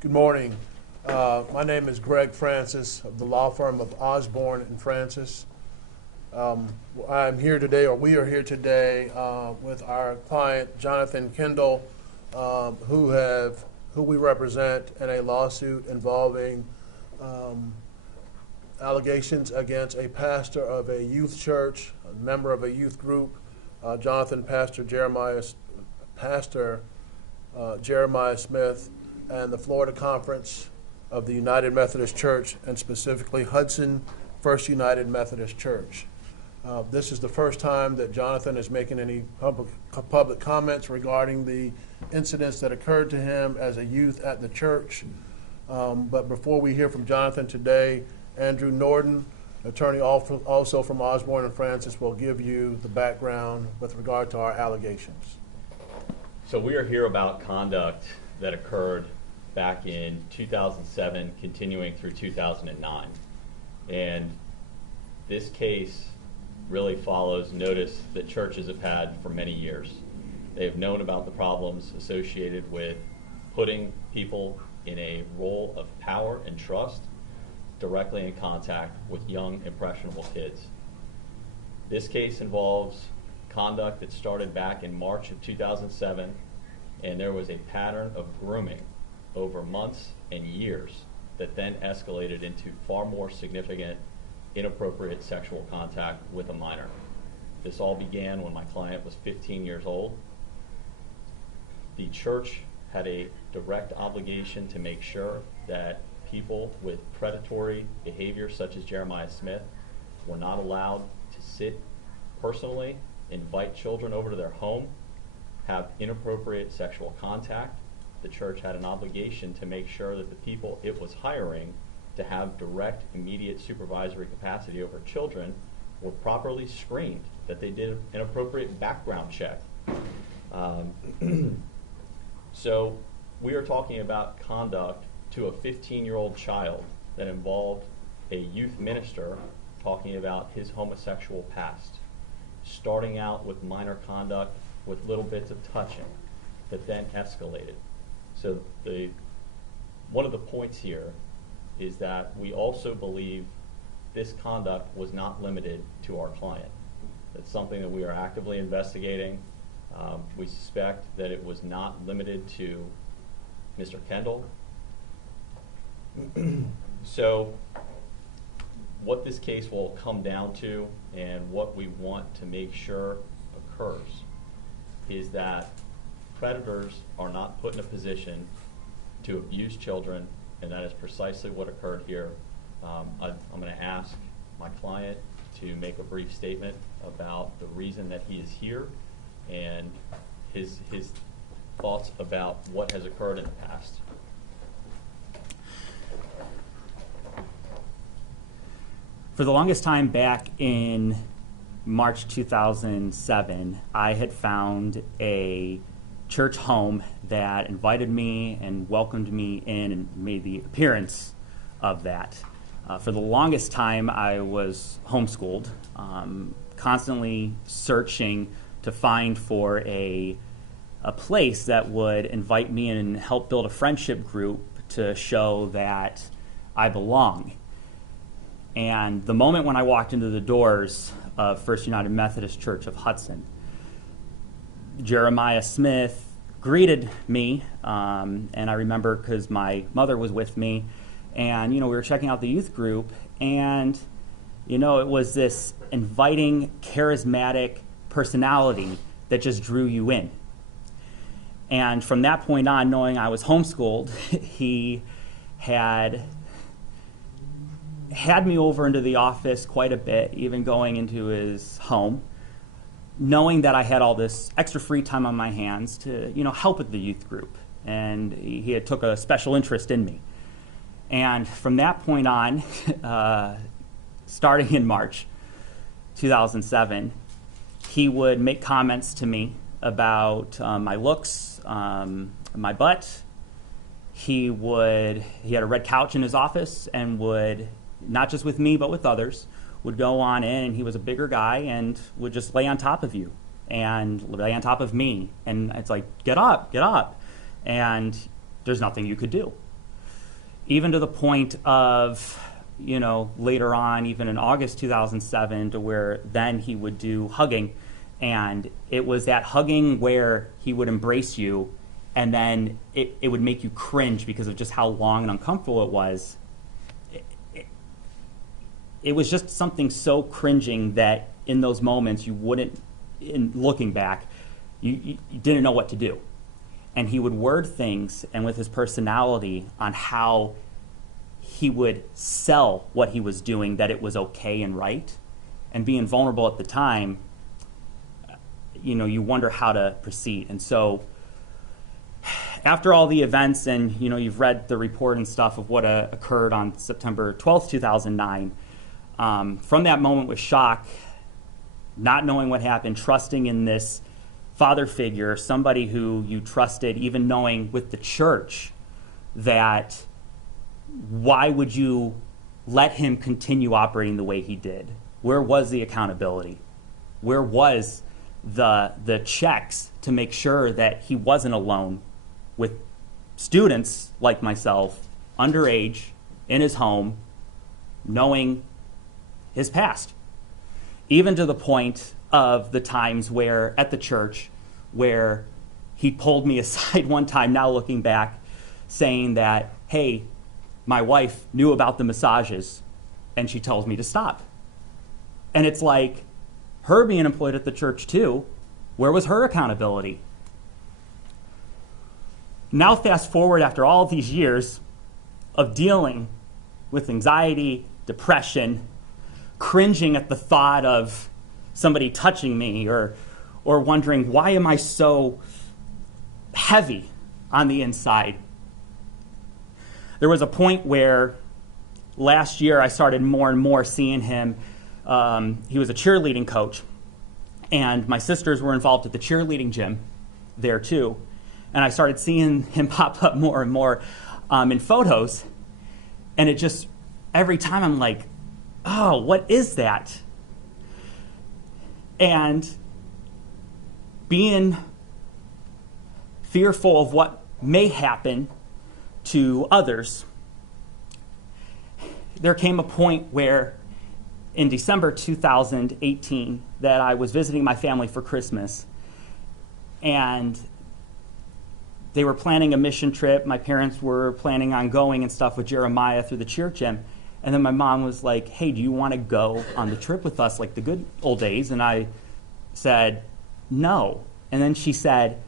Good morning. My name is Greg Francis of the law firm of Osborne and Francis. I'm here today, or we are here today, with our client Jonathan Kendall, who we represent in a lawsuit involving allegations against a pastor of a youth church, a member of a youth group, Pastor Jeremiah Smith, and the Florida Conference of the United Methodist Church, and specifically Hudson First United Methodist Church. This is the first time that Jonathan is making any public comments regarding the incidents that occurred to him as a youth at the church. But before we hear from Jonathan today, Andrew Norton, attorney also from Osborne and Francis, will give you the background with regard to our allegations. So we are here about conduct that occurred back in 2007, continuing through 2009. And this case really follows notice that churches have had for many years. They have known about the problems associated with putting people in a role of power and trust directly in contact with young, impressionable kids. This case involves conduct that started back in March of 2007, and there was a pattern of grooming over months and years that then escalated into far more significant, inappropriate sexual contact with a minor. This all began when my client was 15 years old. The church had a direct obligation to make sure that people with predatory behavior, such as Jeremiah Smith, were not allowed to sit personally, invite children over to their home, have inappropriate sexual contact. The church had an obligation to make sure that the people it was hiring to have direct, immediate supervisory capacity over children were properly screened, that they did an appropriate background check. So we are talking about conduct to a 15-year-old child that involved a youth minister talking about his homosexual past, starting out with minor conduct with little bits of touching that then escalated. So one of the points here is that we also believe this conduct was not limited to our client. It's something that we are actively investigating. We suspect that it was not limited to Mr. Kendall. So what this case will come down to, and what we want to make sure occurs, is that predators are not put in a position to abuse children, and that is precisely what occurred here. I'm going to ask my client to make a brief statement about the reason that he is here and his thoughts about what has occurred in the past. For the longest time back in March 2007, I had found a church home that invited me and welcomed me in and made the appearance of that. For the longest time, I was homeschooled, constantly searching to find for a place that would invite me in and help build a friendship group to show that I belong. And the moment when I walked into the doors of First United Methodist Church of Hudson, Jeremiah Smith greeted me, and I remember because my mother was with me, and we were checking out the youth group, and it was this inviting, charismatic personality that just drew you in. And from that point on, knowing I was homeschooled, he had me over into the office quite a bit, even going into his home, knowing that I had all this extra free time on my hands to, help with the youth group. And he had took a special interest in me. And from that point on, starting in March 2007, he would make comments to me about my looks, my butt. He had a red couch in his office and would, not just with me, but with others, would go on in, and he was a bigger guy and would just lay on top of you and lay on top of me. And it's like, get up. And there's nothing you could do. Even to the point of, later on, even in August 2007, to where then he would do hugging. And it was that hugging where he would embrace you, and then it would make you cringe because of just how long and uncomfortable it was. It was just something so cringing that in those moments you wouldn't, in looking back, you didn't know what to do. And he would word things, and with his personality, on how he would sell what he was doing, that it was okay and right. And being vulnerable at the time, you wonder how to proceed. And so after all the events, and you've read the report and stuff of what occurred on September 12th, 2009, from that moment with shock, not knowing what happened, trusting in this father figure, somebody who you trusted, even knowing with the church that why would you let him continue operating the way he did? Where was the accountability? Where was the checks to make sure that he wasn't alone with students like myself, underage, in his home, knowing his past? Even to the point of the times where, at the church, where he pulled me aside one time, now looking back, saying that, hey, my wife knew about the massages, and she tells me to stop. And it's like, her being employed at the church too, where was her accountability? Now fast forward after all these years of dealing with anxiety, depression, cringing at the thought of somebody touching me, or wondering, why am I so heavy on the inside? There was a point where last year I started more and more seeing him. He was a cheerleading coach, and my sisters were involved at the cheerleading gym there too. And I started seeing him pop up more and more in photos. And it just, every time I'm like, oh, what is that? And being fearful of what may happen to others, there came a point where in December 2018 that I was visiting my family for Christmas, and they were planning a mission trip. My parents were planning on going and stuff with Jeremiah through the cheer gym. And then my mom was like, hey, do you want to go on the trip with us like the good old days? And I said, no. And then she said,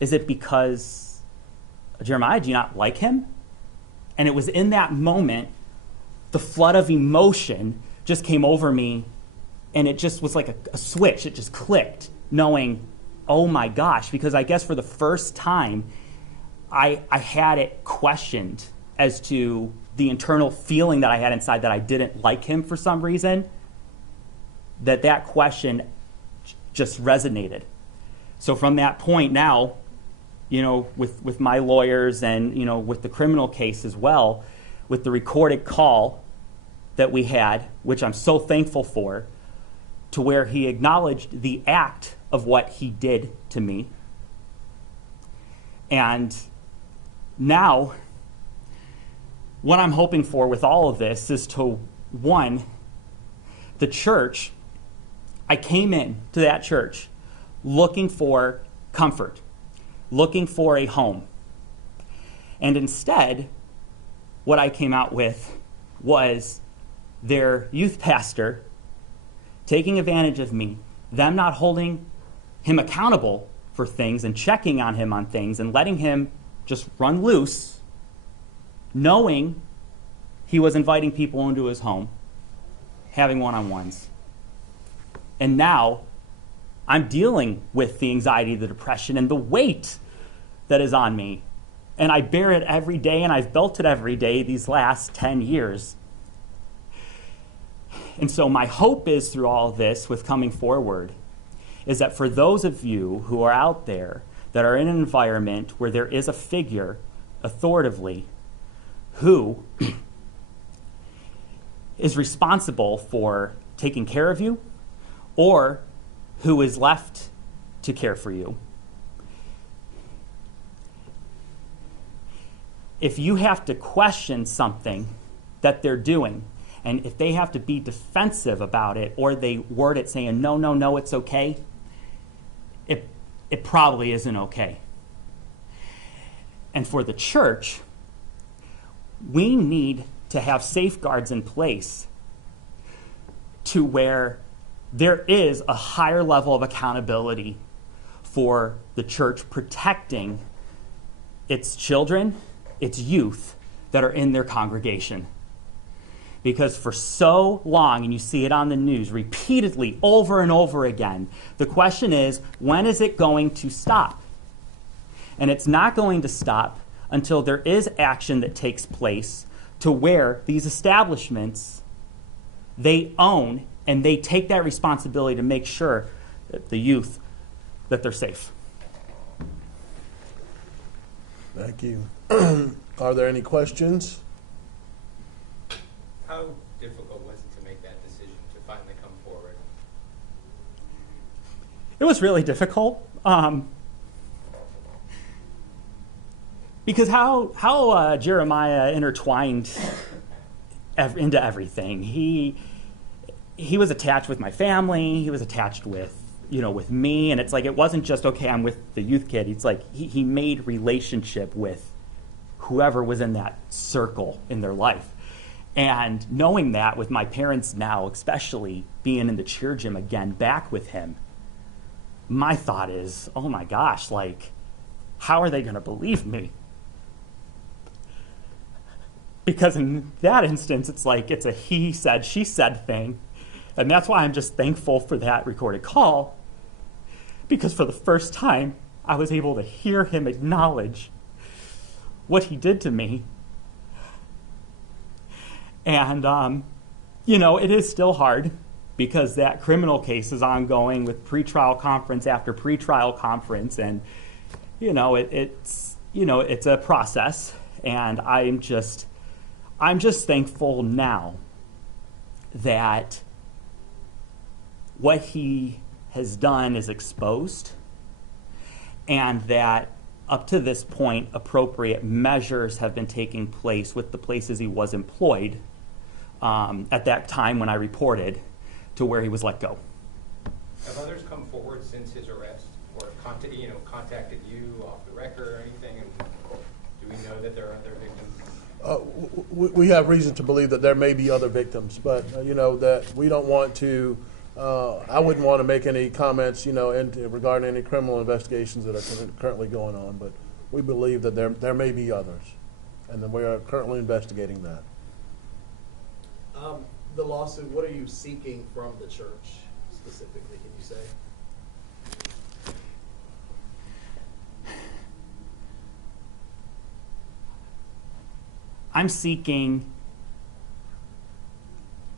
is it because, Jeremiah, do you not like him? And it was in that moment, the flood of emotion just came over me, and it just was like a switch. It just clicked, knowing, oh my gosh, because I guess for the first time, I had it questioned as to the internal feeling that I had inside that I didn't like him for some reason, that question just resonated. So from that point now, with my lawyers and, with the criminal case as well, with the recorded call that we had, which I'm so thankful for, to where he acknowledged the act of what he did to me. And now, what I'm hoping for with all of this is to, one, the church, I came in to that church looking for comfort, looking for a home. And instead, what I came out with was their youth pastor taking advantage of me, them not holding him accountable for things and checking on him on things and letting him just run loose, knowing he was inviting people into his home, having one-on-ones. And now I'm dealing with the anxiety, the depression, and the weight that is on me. And I bear it every day, and I've built it every day these last 10 years. And so my hope is through all of this with coming forward is that for those of you who are out there that are in an environment where there is a figure authoritatively who is responsible for taking care of you or who is left to care for you, if you have to question something that they're doing, and if they have to be defensive about it, or they word it saying, no, no, no, it's okay, it probably isn't okay. And for the church, we need to have safeguards in place to where there is a higher level of accountability for the church protecting its children, its youth that are in their congregation. Because for so long, and you see it on the news repeatedly over and over again, the question is, when is it going to stop? And it's not going to stop until there is action that takes place to where these establishments, they own and they take that responsibility to make sure that the youth, that they're safe. Thank you. Are there any questions? How difficult was it to make that decision to finally come forward? It was really difficult. Because how Jeremiah intertwined into everything. He was attached with my family. He was attached with me, and it's like it wasn't just okay, I'm with the youth kid. It's like he made relationship with whoever was in that circle in their life. And knowing that with my parents now, especially being in the cheer gym again, back with him, my thought is, oh my gosh, like, how are they going to believe me? Because in that instance, it's like it's a he said, she said thing. And that's why I'm just thankful for that recorded call. Because for the first time, I was able to hear him acknowledge what he did to me. And, it is still hard because that criminal case is ongoing with pretrial conference after pretrial conference. And, it's a process. And I'm just thankful now that what he has done is exposed, and that up to this point, appropriate measures have been taking place with the places he was employed at that time when I reported to where he was let go. Have others come forward since his arrest or contacted you off the record or anything? And do we know that there are other victims? We have reason to believe that there may be other victims, but that we don't want to. I wouldn't want to make any comments, regarding any criminal investigations that are currently going on. But we believe that there may be others, and that we are currently investigating that. The lawsuit. What are you seeking from the church specifically? Can you say? I'm seeking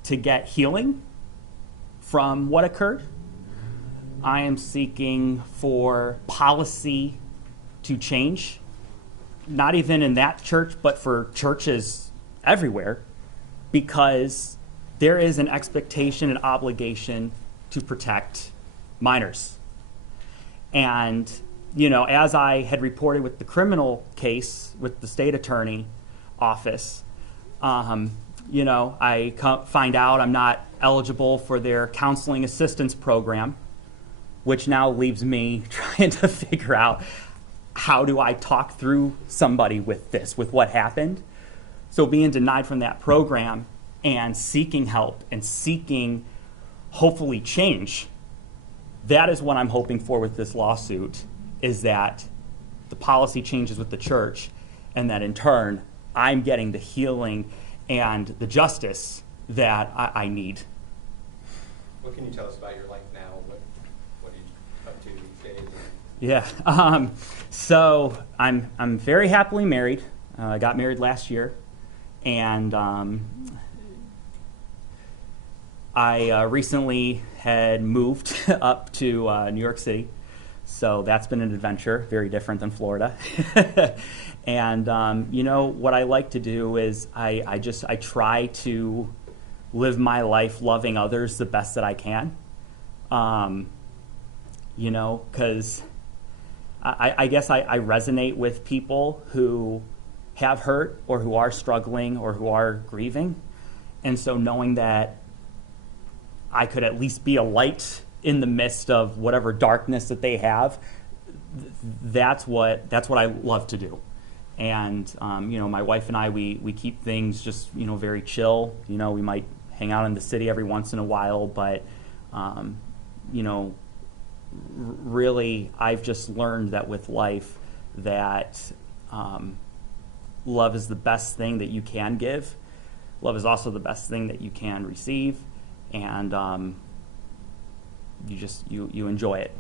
to get healing from what occurred. I am seeking for policy to change, not even in that church, but for churches everywhere, because there is an expectation and obligation to protect minors. And, as I had reported with the criminal case with the state attorney office, I find out I'm not eligible for their counseling assistance program, which now leaves me trying to figure out how do I talk through somebody with what happened. So being denied from that program and seeking help and seeking hopefully change, that is what I'm hoping for with this lawsuit, is that the policy changes with the church, and that in turn I'm getting the healing and the justice that I need. What can you tell us about your life now? What are you up to these days? Yeah. So I'm very happily married. I got married last year, and I recently had moved up to New York City. So that's been an adventure, very different than Florida. And, what I like to do is I try to live my life loving others the best that I can. Because I guess I resonate with people who have hurt or who are struggling or who are grieving. And so knowing that I could at least be a light in the midst of whatever darkness that they have, that's what I love to do. And my wife and I, we keep things just very chill. We might hang out in the city every once in a while, but really, I've just learned that with life, that love is the best thing that you can give. Love is also the best thing that you can receive, and you enjoy it.